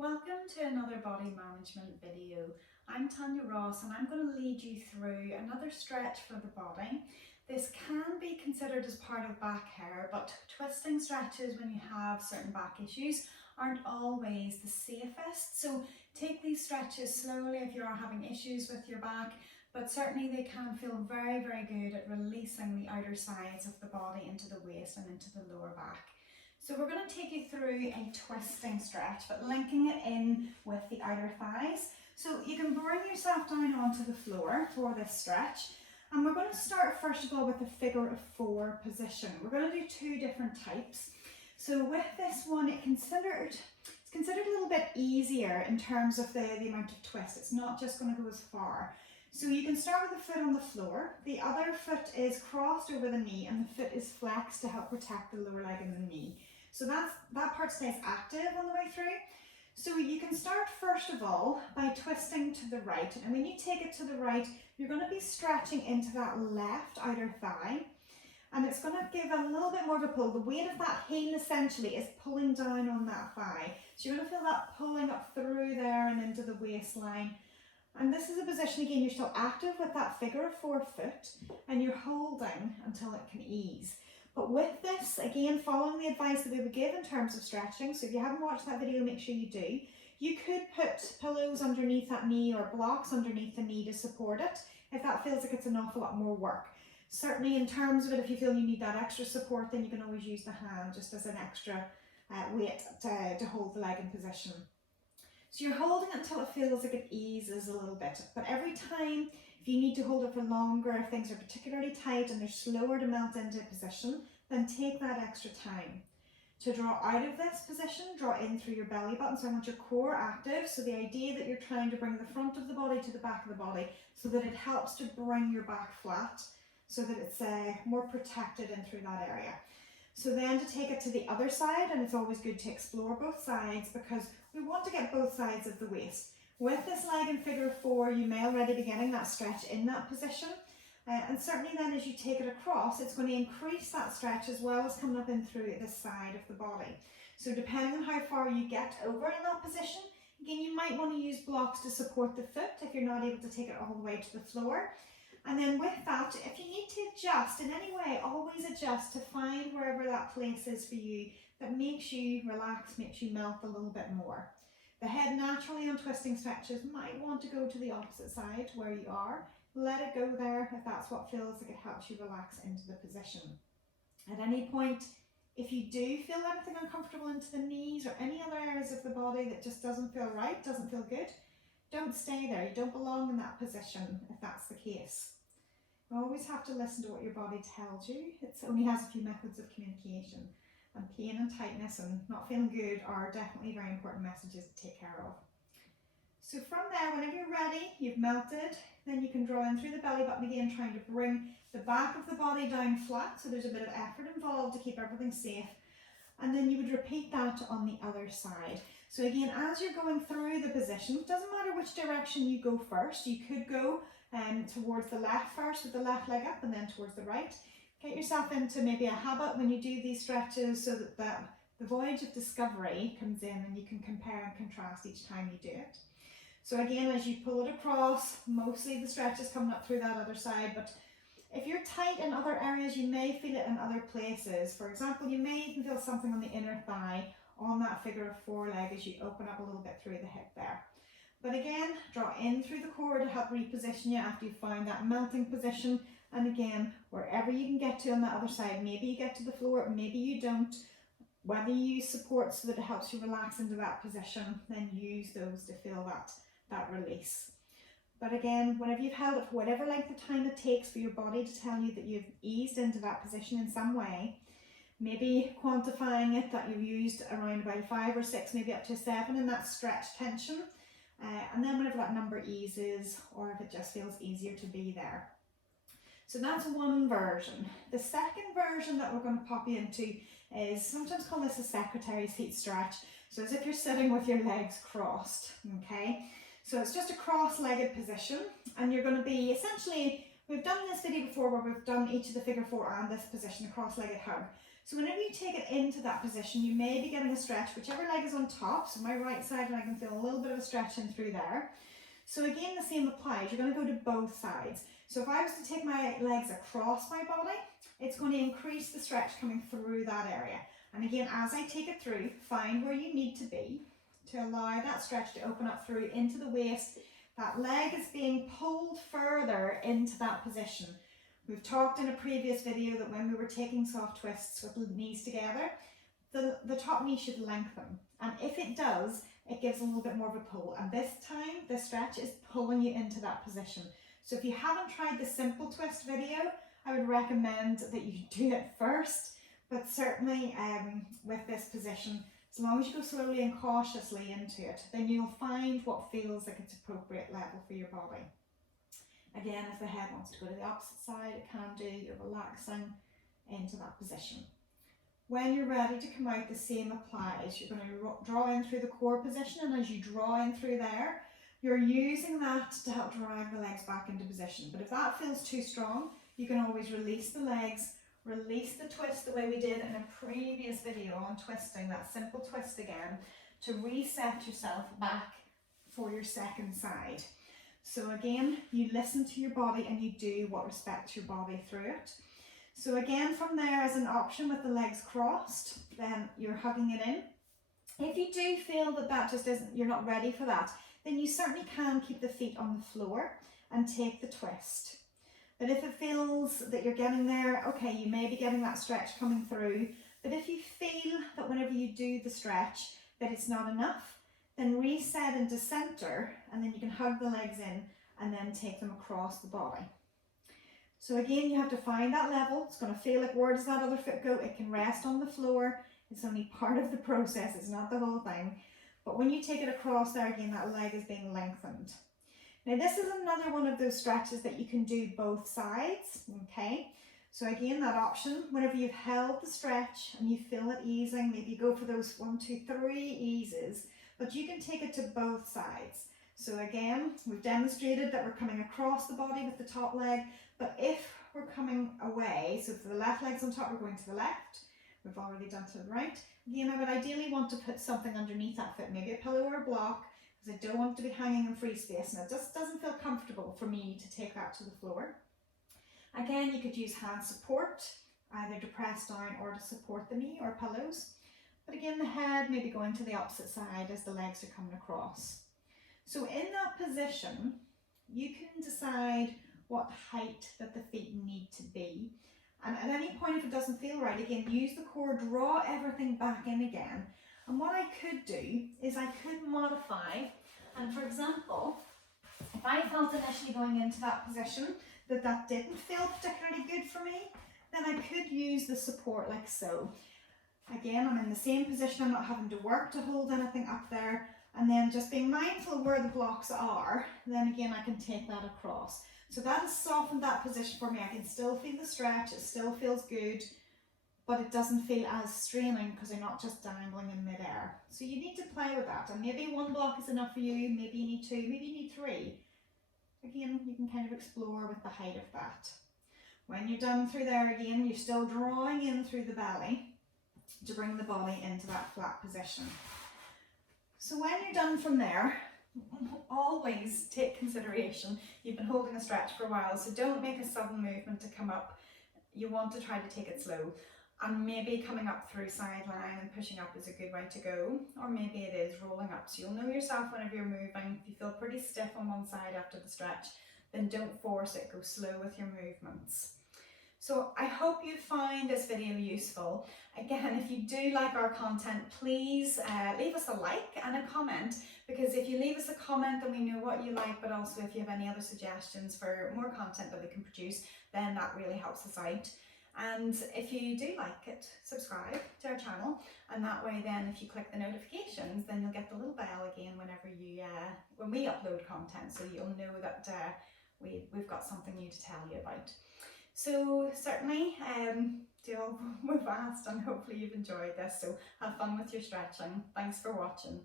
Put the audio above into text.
Welcome to another body management video. I'm Tanya Ross and I'm going to lead you through another stretch for the body. This can be considered as part of back hair, but twisting stretches when you have certain back issues aren't always the safest. So take these stretches slowly if you are having issues with your back, but certainly they can feel very, very good at releasing the outer sides of the body into the waist and into the lower back. So we're going to take you through a twisting stretch, but linking it in with the outer thighs. So you can bring yourself down onto the floor for this stretch. And we're going to start first of all with the figure of four position. We're going to do two different types. So with this one, it's considered a little bit easier in terms of the amount of twist. It's not just going to go as far. So you can start with the foot on the floor. The other foot is crossed over the knee and the foot is flexed to help protect the lower leg and the knee. So that part stays active on the way through. So you can start first of all by twisting to the right. And when you take it to the right, you're going to be stretching into that left outer thigh. And it's going to give a little bit more of a pull. The weight of that heel essentially is pulling down on that thigh. So you're going to feel that pulling up through there and into the waistline. And this is a position, again, you're still active with that figure of four foot and you're holding until it can ease. But with this, again, following the advice that we would give in terms of stretching, so if you haven't watched that video, make sure you do. You could put pillows underneath that knee or blocks underneath the knee to support it if that feels like it's an awful lot more work. Certainly in terms of it, if you feel you need that extra support, then you can always use the hand just as an extra weight to hold the leg in position. So you're holding it until it feels like it eases a little bit, but every time, if you need to hold it for longer, if things are particularly tight and they're slower to melt into position, then take that extra time. To draw out of this position, draw in through your belly button, so I want your core active, so the idea that you're trying to bring the front of the body to the back of the body so that it helps to bring your back flat, so that it's more protected in through that area. So then to take it to the other side, and it's always good to explore both sides because we want to get both sides of the waist. With this leg in figure four, you may already be getting that stretch in that position. And certainly then as you take it across, it's going to increase that stretch as well as coming up in through this side of the body. So depending on how far you get over in that position, again, you might want to use blocks to support the foot if you're not able to take it all the way to the floor. And then with that, if you need to adjust in any way, always adjust to find wherever that place is for you that makes you relax, makes you melt a little bit more. The head naturally on twisting stretches might want to go to the opposite side where you are. Let it go there if that's what feels like it helps you relax into the position. At any point, if you do feel anything uncomfortable into the knees or any other areas of the body that just doesn't feel right, doesn't feel good, don't stay there. You don't belong in that position if that's the case. You always have to listen to what your body tells you. It only has a few methods of communication, and pain and tightness and not feeling good are definitely very important messages to take care of. So from there, whenever you're ready, you've melted, then you can draw in through the belly button again, trying to bring the back of the body down flat, so there's a bit of effort involved to keep everything safe. And then you would repeat that on the other side. So again, as you're going through the position, it doesn't matter which direction you go first. You could go towards the left first with the left leg up and then towards the right. Get yourself into maybe a habit when you do these stretches so that the voyage of discovery comes in and you can compare and contrast each time you do it. So again, as you pull it across, mostly the stretch is coming up through that other side, but if you're tight in other areas, you may feel it in other places. For example, you may even feel something on the inner thigh on that figure of four leg as you open up a little bit through the hip there. But again, draw in through the core to help reposition you after you find that melting position. And again, wherever you can get to on that other side, maybe you get to the floor, maybe you don't. Whether you use support so that it helps you relax into that position, then use those to feel that release. But again, whenever you've held it for whatever length of time it takes for your body to tell you that you've eased into that position in some way, maybe quantifying it that you've used around about 5 or 6, maybe up to 7 in that stretch tension. And then whenever that number eases, or if it just feels easier to be there. So that's one version. The second version that we're going to pop you into is sometimes called this a secretary's seat stretch. So as if you're sitting with your legs crossed, okay? So it's just a cross-legged position, and you're going to be essentially, we've done this video before where we've done each of the figure four and this position, a cross-legged hug. So whenever you take it into that position, you may be getting a stretch, whichever leg is on top. So my right side, and I can feel a little bit of a stretch in through there. So again, the same applies. You're going to go to both sides. So if I was to take my legs across my body, it's going to increase the stretch coming through that area. And again, as I take it through, find where you need to be to allow that stretch to open up through into the waist. That leg is being pulled further into that position. We've talked in a previous video that when we were taking soft twists with the knees together, the top knee should lengthen. And if it does, it gives a little bit more of a pull. And this time, the stretch is pulling you into that position. So if you haven't tried the simple twist video, I would recommend that you do it first. But certainly with this position, as long as you go slowly and cautiously into it, then you'll find what feels like it's appropriate level for your body. Again, if the head wants to go to the opposite side, it can do. You're relaxing into that position. When you're ready to come out, the same applies. You're going to draw in through the core position, and as you draw in through there, you're using that to help drag the legs back into position. But if that feels too strong, you can always release the legs, release the twist the way we did in a previous video on twisting, that simple twist again, to reset yourself back for your second side. So again, you listen to your body and you do what respects your body through it. So again, from there as an option with the legs crossed, then you're hugging it in. If you do feel that that just isn't, you're not ready for that, then you certainly can keep the feet on the floor and take the twist. But if it feels that you're getting there, okay, you may be getting that stretch coming through. But if you feel that whenever you do the stretch that it's not enough, then reset into center, and then you can hug the legs in and then take them across the body. So again, you have to find that level. It's going to feel like, where does that other foot go? It can rest on the floor. It's only part of the process. It's not the whole thing. But when you take it across there, again, that leg is being lengthened. Now this is another one of those stretches that you can do both sides, okay? So again, that option, whenever you've held the stretch and you feel it easing, maybe you go for those 1, 2, 3 eases, but you can take it to both sides. So again, we've demonstrated that we're coming across the body with the top leg, but if we're coming away, so if the left leg's on top, we're going to the left. We've already done to the right. Again, I would ideally want to put something underneath that foot, maybe a pillow or a block, because I don't want to be hanging in free space, and it just doesn't feel comfortable for me to take that to the floor. Again, you could use hand support, either to press down or to support the knee, or pillows. But again, the head may be going to the opposite side as the legs are coming across. So in that position, you can decide what height that the feet need to be. And at any point, if it doesn't feel right, again, use the core, draw everything back in again. And what I could do is I could modify, and for example, if I felt initially going into that position that didn't feel particularly good for me, then I could use the support like so. Again, I'm in the same position, I'm not having to work to hold anything up there, and then just being mindful of where the blocks are, then again I can take that across. So that has softened that position for me. I can still feel the stretch, it still feels good, but it doesn't feel as straining because I'm not just dangling in midair. So you need to play with that, and maybe 1 block is enough for you, maybe you need 2, maybe you need 3. Again, you can kind of explore with the height of that. When you're done through there again, you're still drawing in through the belly to bring the body into that flat position. So when you're done from there, always take consideration, you've been holding a stretch for a while, so don't make a sudden movement to come up. You want to try to take it slow, and maybe coming up through sideline and pushing up is a good way to go, or maybe it is rolling up. So you'll know yourself whenever you're moving. If you feel pretty stiff on one side after the stretch, then don't force it, go slow with your movements. So I hope you find this video useful. Again, if you do like our content, please leave us a like and a comment, because if you leave us a comment, then we know what you like, but also if you have any other suggestions for more content that we can produce, then that really helps us out. And if you do like it, subscribe to our channel, and that way then if you click the notifications, then you'll get the little bell again whenever you when we upload content, so you'll know that we've got something new to tell you about. So certainly do all move fast, and hopefully you've enjoyed this. So have fun with your stretching. Thanks for watching.